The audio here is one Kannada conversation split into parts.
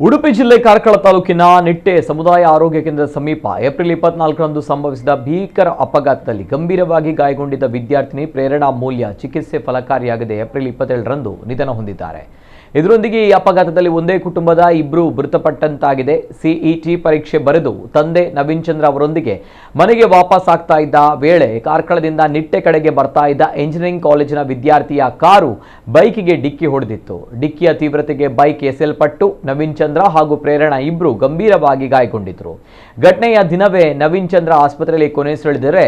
ಉಡುಪಿ ಜಿಲ್ಲೆ ಕಾರ್ಕಳ ತಾಲೂಕಿನ ನಿಟ್ಟೆ ಸಮುದಾಯ ಆರೋಗ್ಯ ಕೇಂದ್ರದ ಸಮೀಪ ಏಪ್ರಿಲ್ 24ರಂದು ಸಂಭವಿಸಿದ ಭೀಕರ ಅಪಘಾತದಲ್ಲಿ ಗಂಭೀರವಾಗಿ ಗಾಯಗೊಂಡಿದ್ದ ವಿದ್ಯಾರ್ಥಿನಿ ಪ್ರೇರಣಾ ಮೂಲ್ಯ ಚಿಕಿತ್ಸೆ ಫಲಕಾರಿಯಾಗದೆ ಏಪ್ರಿಲ್ 27ರಂದು ನಿಧನ ಹೊಂದಿದ್ದಾರೆ. ಇದರೊಂದಿಗೆ ಈ ಅಪಘಾತದಲ್ಲಿ ಒಂದೇ ಕುಟುಂಬದ ಇಬ್ಬರು ಮೃತಪಟ್ಟಂತಾಗಿದೆ. ಸಿಇಟಿ ಪರೀಕ್ಷೆ ಬರೆದು ತಂದೆ ನವೀನ್ ಚಂದ್ರ ಅವರೊಂದಿಗೆ ಮನೆಗೆ ವಾಪಸ್ ಆಗ್ತಾ ಇದ್ದ ವೇಳೆ ಕಾರ್ಕಳದಿಂದ ನಿಟ್ಟೆ ಕಡೆಗೆ ಬರ್ತಾ ಇದ್ದ ಇಂಜಿನಿಯರಿಂಗ್ ಕಾಲೇಜಿನ ವಿದ್ಯಾರ್ಥಿಯ ಕಾರು ಬೈಕಿಗೆ ಡಿಕ್ಕಿ ಹೊಡೆದಿತ್ತು. ಡಿಕ್ಕಿಯ ತೀವ್ರತೆಗೆ ಬೈಕ್ ಎಸೆಯಲ್ಪಟ್ಟು ನವೀನ್ ಚಂದ್ರ ಹಾಗೂ ಪ್ರೇರಣಾ ಇಬ್ಬರು ಗಂಭೀರವಾಗಿ ಗಾಯಗೊಂಡಿದ್ದರು. ಘಟನೆಯ ದಿನವೇ ನವೀನ್ ಚಂದ್ರ ಆಸ್ಪತ್ರೆಯಲ್ಲಿ ಕೊನೆಯುಸಿರೆಳೆದರೆ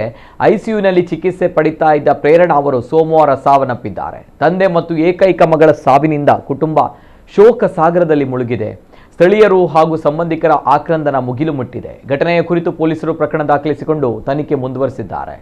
ಐಸಿಯುನಲ್ಲಿ ಚಿಕಿತ್ಸೆ ಪಡಿತಾ ಇದ್ದ ಪ್ರೇರಣಾ ಅವರು ಸೋಮವಾರ ಸಾವನ್ನಪ್ಪಿದ್ದಾರೆ. ತಂದೆ ಮತ್ತು ಏಕೈಕ ಮಗಳ ಸಾವಿನಿಂದ ಕುಟುಂಬ ಶೋಕ ಸಾಗರದಲ್ಲಿ ಮುಳುಗಿದೆ. ಸ್ಥಳೀಯರು ಹಾಗೂ ಸಂಬಂಧಿಕರ ಆಕ್ರಂದನ ಮುಗಿಲು ಮುಟ್ಟಿದೆ. ಘಟನೆಯ ಕುರಿತು ಪೊಲೀಸರು ಪ್ರಕರಣ ದಾಖಲಿಸಿಕೊಂಡು ತನಿಖೆ ಮುಂದುವರೆಸಿದ್ದಾರೆ.